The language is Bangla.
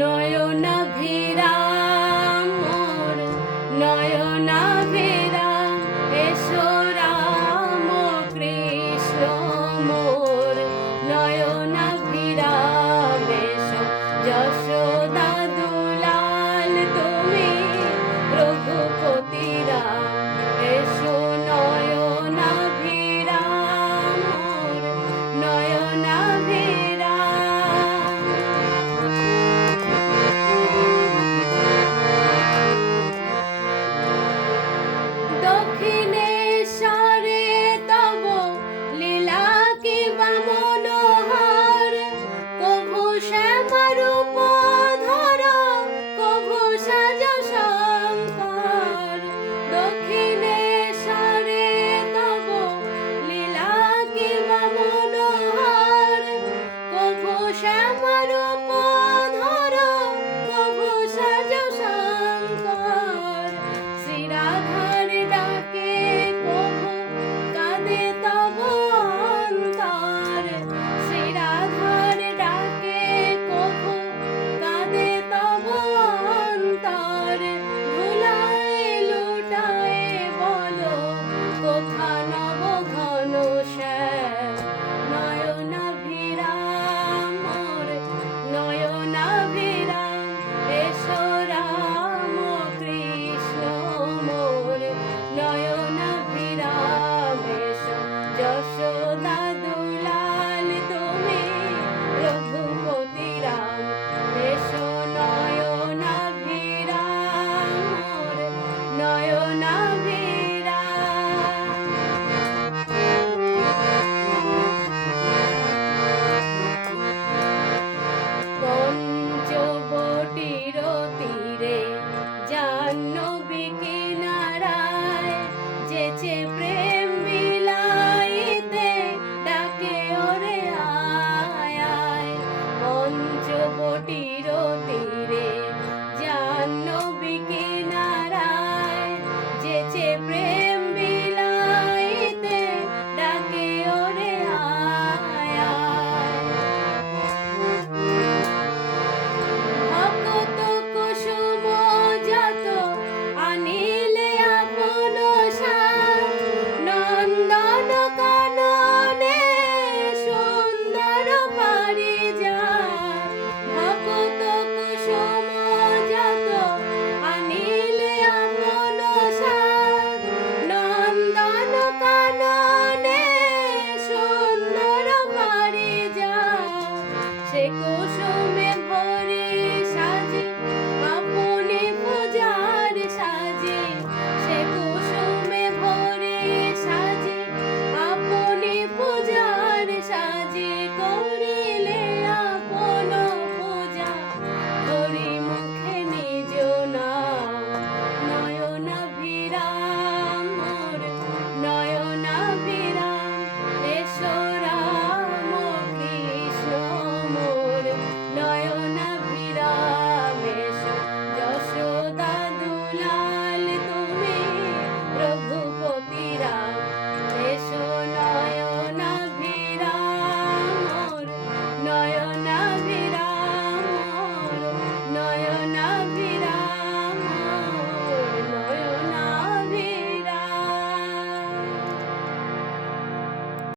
নয়নাভিরা মোর নয়নাভিরা, এসো রাম কৃষ্ণ মোর নয়নাভিরা, এসো যশোদা দুলাল তুমি রঘুপতি রাম, এসো নয়নাভিরা মোর নয়নাভিরা। দক্ষিণেশ্বরে তব লীলা কিবা মনোহর, কভু শ্যামরূপ ধর, কভু সাজ শঙ্কর। দক্ষিণেশ্বরে তব লীলা কিবা মনোহর, কভু শ্যামরূপ ধর, কভু সাজ শঙ্কর। শ্রীরাধার ডাকে কভু কাঁদে তব অন্তর, শ্রীরাধার ডাকে কভু কাঁদে তব অন্তর। ধুলায় লুটায় বলো কোথা নব ঘন শ্যাম, নয়নাভিরা মোর নয়নাভিরা, এসো রাম কৃষ্ণ মোর নয়নাভিরা, এসো যশোদা দুলাল তুমি রঘুপতি রাম, এসো নয়নাভিরা মোর নয়নাভিরা। পঞ্চবটির তীরে জাহ্নবী কিনারায়, যেচে প্রেম বিলাইতে ডাকে ওরে আয় আয়। পঞ্চবটির তীরে জাহ্নবী কিনারায়, যেচে প্রেম বিলাইতে ডাকে ওরে আয় আয়। ভকত কুসুম যত আনিলে আপন সাথ, নন্দন কাননে সুন্দর পারিজাত। ভকত কুসুম যত আনিলে আপন সাথ, নন্দন কাননে সুন্দর পারিজাত। সে